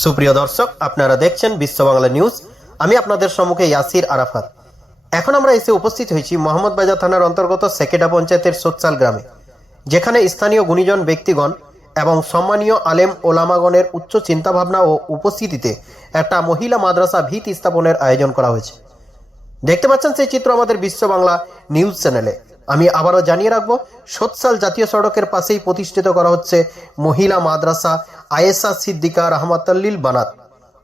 সুপ্রিয় দর্শক, আপনারা দেখছেন বিশ্ব বাংলা নিউজ। আমি আপনাদের সম্মুখে ইয়াসির আরাফাত। এখন আমরা এসে উপস্থিত হয়েছি মোহাম্মদ বাজার থানার অন্তর্গত সেকেডা পঞ্চায়েতের সোচ্চাল গ্রামে, যেখানে স্থানীয় গুণীজন ব্যক্তিগণ এবং সম্মানীয় আলেম ওলামাগণের উচ্চ চিন্তাভাবনা ও উপস্থিতিতে একটা মহিলা মাদ্রাসা ভিত স্থাপনের আয়োজন করা হয়েছে। দেখতে পাচ্ছেন সেই চিত্র আমাদের বিশ্ব বাংলা নিউজ চ্যানেলে। আমি আবারও জানিয়ে রাখব, সোৎসাল জাতীয় সড়কের পাশেই প্রতিষ্ঠিত করা হচ্ছে মহিলা মাদ্রাসা আয়েসা সিদ্দিকা রহমাতাল্লিল বানাত।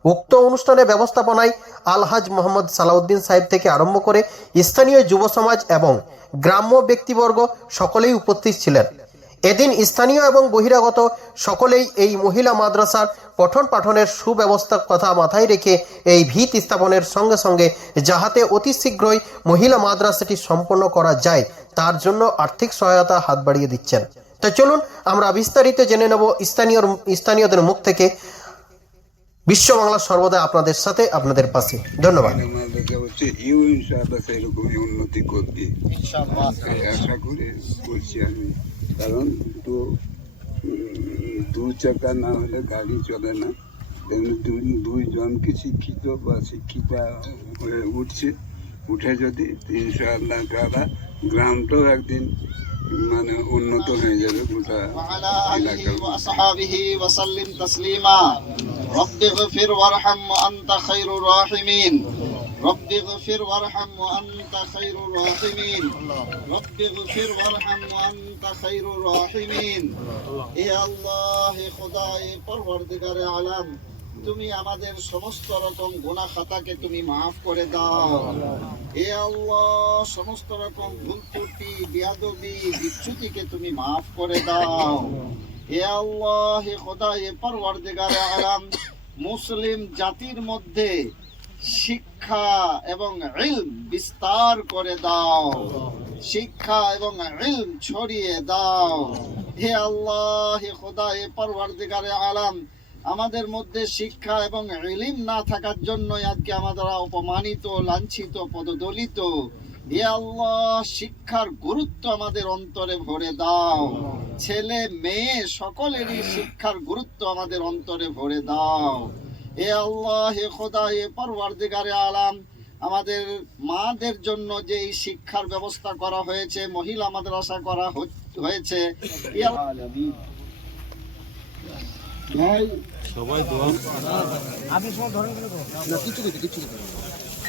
উক্ত অনুষ্ঠানে ব্যবস্থাপনায় আলহাজ মোহাম্মদ সালাউদ্দিন সাহেব থেকে আরম্ভ করে স্থানীয় যুব সমাজ এবং গ্রাম্য ব্যক্তিবর্গ সকলেই উপস্থিত ছিলেন। এদিন স্থানীয় এবং বহিরাগত সকলেই এই মহিলা মাদ্রাসার পঠন পাঠনের সুব্যবস্থার কথা মাথায় রেখে এই ভিত স্থাপনের সঙ্গে সঙ্গে যাহাতে অতি শীঘ্রই মহিলা মাদ্রাসাটি সম্পন্ন করা যায় তার জন্য আর্থিক সহায়তা হাত বাড়িয়ে দিচ্ছেন। তো চলুন আমরা বিস্তারিত জেনে নেব স্থানীয় স্থানীয়দের মুখ থেকে। বিশ্ব বাংলা সর্বদা আপনাদের সাথে আপনাদের পাশে। ধন্যবাদ। উন্নতি করবে। আশা করে বলছি আমি। কারণ তো দু চাকা না হলে গাড়ি চলে না। তেমনি দুইজনকে শিক্ষিত বা শিক্ষিতা হয়ে উঠছে, উঠে যদি ইনশাআল্লাহ তারা গ্রামটাও একদিন মানে উন্নত হয়ে যাবে গোটা এলাকা এলাকার آله وأصحابه وسلم تسليما رب اغفر وارحم وأنت خير الراحمين رب اغفر وارحم وأنت خير الراحمين رب اغفر وارحم وأنت خير الراحمين এ আল্লাহ খোদাই পরবর্তীকারে আলাম তুমি আমাদের সমস্ত রকম গুনাহ খাতাকে তুমি মাফ করে দাও এ আল্লাহ সমস্ত রকম ভুল ত্রুটি বিয়াদবি বিচ্যুতিকে তুমি মাফ করে দাও এ আল্লাহ হে খোদা এ পরওয়ারদিগারে আলাম মুসলিম জাতির মধ্যে শিক্ষা এবং ইলম বিস্তার করে দাও। শিক্ষা এবং ইলম ছড়িয়ে দাও। হে আল্লাহ, হে খোদা, হে পরওয়ারদিগারে আলাম, আমাদের মধ্যে শিক্ষা এবং ইলিম না থাকার জন্য আজকে আমাদের অপমানিত, লাঞ্ছিত, পদদলিত। হে আল্লাহ, শিক্ষার গুরুত্ব আমাদের অন্তরে ভরে দাও। ছেলে, মেয়ে, সকলেরই শিক্ষার গুরুত্ব আমাদের অন্তরে ভরে দাও। হে আল্লাহ হে খোদা হে পরবর্তীকারে আলাম। আমাদের মাদের জন্য যে এই শিক্ষার ব্যবস্থা করা হয়েছে মহিলা মাদ্রাসা করা হয়েছে আমি হ- হয়েছে কিছু আল্লাহ-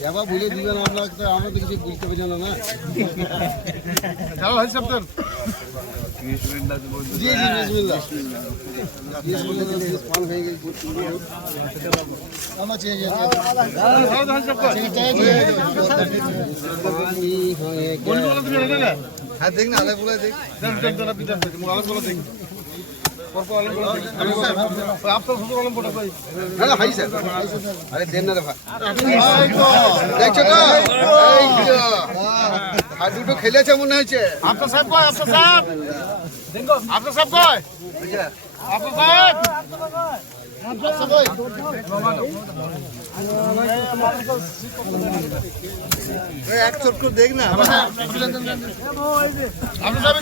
যাবা বলে দিবেন আপনার তো আমরা তো কিছু বুঝতে পারছি না না জি জি বিসমিল্লাহ বিসমিল্লাহ পান হয়ে গেছে আমরা চেয়ে যেতে হ্যাঁ দেখ না আলে বলে দেখ হ্যাঁ হাই স্যার আরে দুটো খেলেছে মনে হয়েছে আপনার সাহেব কয় আপনার আপনার সাহেব কয় আপনার সাহেব এক চোট দেখ না আপনার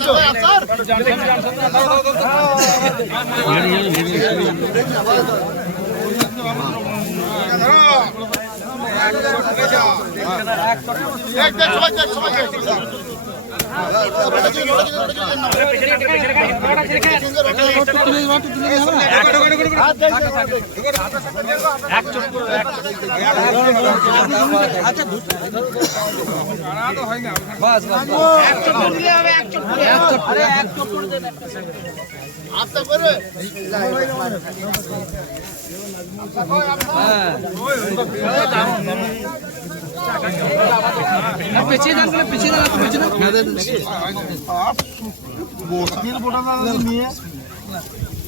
সাহেব তো স্যার দেখ দেখ সবাই দেখ সবাই দেখ আচ্ছা করে ওইদিকে ওইদিকে ওই দিকটাতে আছে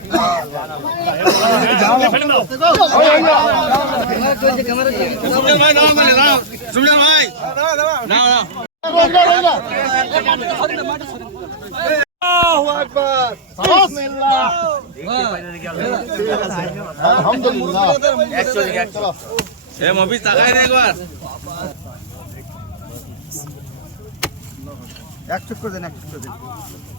হয় পর্যন্ত ওই দাগ দিয়ে আছে ওই পর্যন্ত রড আছে রড আছে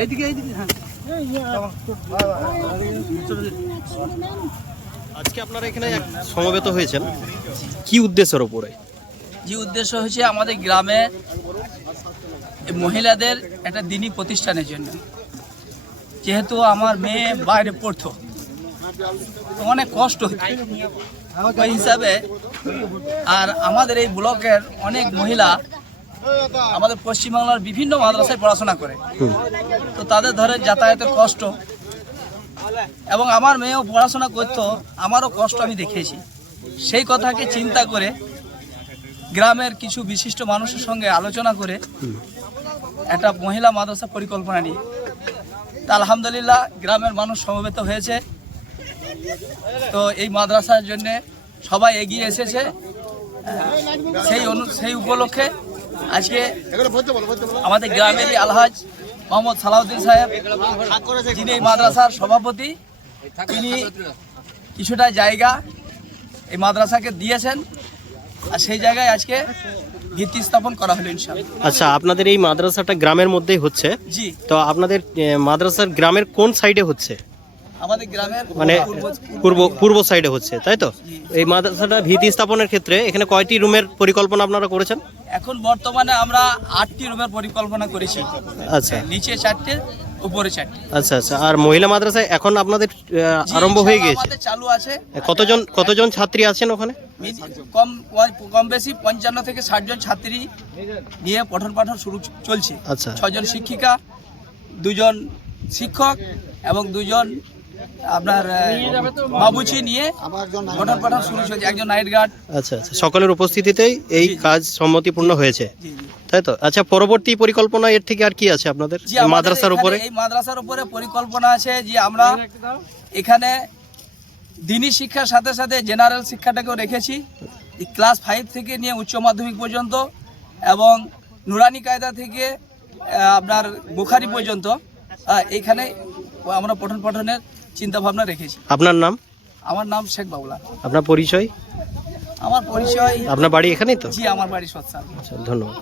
এইদিকে এইদিকে হ্যাঁ। আজকে আপনারা এখানে সমবেত হয়েছেন। কি উদ্দেশ্যের উপরে যে উদ্দেশ্য হচ্ছে আমাদের গ্রামে মহিলাদের একটা দিনই প্রতিষ্ঠানের জন্য। যেহেতু আমার মেয়ে বাইরে পড়তো। অনেক কষ্ট। ওই হিসাবে আর আমাদের এই ব্লকের অনেক মহিলা আমাদের পশ্চিমবাংলার বিভিন্ন মাদ্রাসায় পড়াশোনা করে। তো তাদের ধরে যাতায়াতের কষ্ট এবং আমার মেয়েও পড়াশোনা করতো, আমারও কষ্ট আমি দেখেছি। সেই কথাকে চিন্তা করে গ্রামের কিছু বিশিষ্ট মানুষের সঙ্গে আলোচনা করে একটা মহিলা মাদ্রাসা পরিকল্পনা নিয়ে। তা আলহামদুলিল্লাহ গ্রামের মানুষ সমবেত হয়েছে। তো এই মাদ্রাসার জন্য সবাই এগিয়ে এসেছে। সেই অনু সেই উপলক্ষে আজকে আমাদের গ্রামেরই আলহাজ মোহাম্মদ সালাউদ্দিন সাহেব যিনি এই মাদ্রাসার সভাপতি তিনি কিছুটা জায়গা এই মাদ্রাসাকে দিয়েছেন। আর সেই জায়গায় আজকে ভিত্তি স্থাপন করা হলো আচ্ছা আপনাদের এই মাদ্রাসাটা গ্রামের মধ্যেই হচ্ছে। জি। তো আপনাদের মাদ্রাসার গ্রামের কোন সাইডে হচ্ছে? আমাদের গ্রামের মানে পূর্ব- পূর্ব সাইডে হচ্ছে তাই তো? এই মাদ্রাসাটা ভিত্তি স্থাপনের ক্ষেত্রে এখানে কয়টি রুমের পরিকল্পনা আপনারা করেছেন? এখন বর্তমানে আমরা আটটি রুমের পরিকল্পনা করেছি। আচ্ছা। নিচে চারটে উপরে চারটে। আচ্ছা আচ্ছা। আর মহিলা মাদ্রাসায় এখন আপনাদের আরম্ভ হয়ে গিয়েছে? চালু আছে। কতজন কতজন ছাত্রী আছেন ওখানে? কম কম বেশি পঞ্চান্ন থেকে ষাট জন ছাত্রী নিয়ে পঠন পাঠন শুরু চলছে। আচ্ছা। ছজন শিক্ষিকা দুজন শিক্ষক এবং দুজন আপনার বাবুচি নিয়ে পঠন পাঠন শুরু চলছে একজন নাইট গার্ড। আচ্ছা আচ্ছা। সকলের উপস্থিতিতেই এই। কাজ সম্মতিপূর্ণ হয়েছে। তাই তো? আচ্ছা পরবর্তী পরিকল্পনা এর থেকে আর কি আছে আপনাদের? মাদ্রাসার উপরে? এই মাদ্রাসার উপরে পরিকল্পনা আছে যে আমরা এখানে দিনী শিক্ষার সাথে সাথে জেনারেল শিক্ষাটাকেও রেখেছি। ক্লাস ফাইভ থেকে নিয়ে উচ্চ মাধ্যমিক পর্যন্ত এবং নুরানি কায়দা থেকে আপনার বুখারি পর্যন্ত। আহ, এইখানে আমরা পঠন পাঠনের চিন্তা ভাবনা রেখেছি। আপনার নাম? আমার নাম শেখ বাবুলা আপনার পরিচয়? আমার পরিচয় আপনার বাড়ি এখানেই তো? জি আমার বাড়ি সৎসাল। আচ্ছা ধন্যবাদ।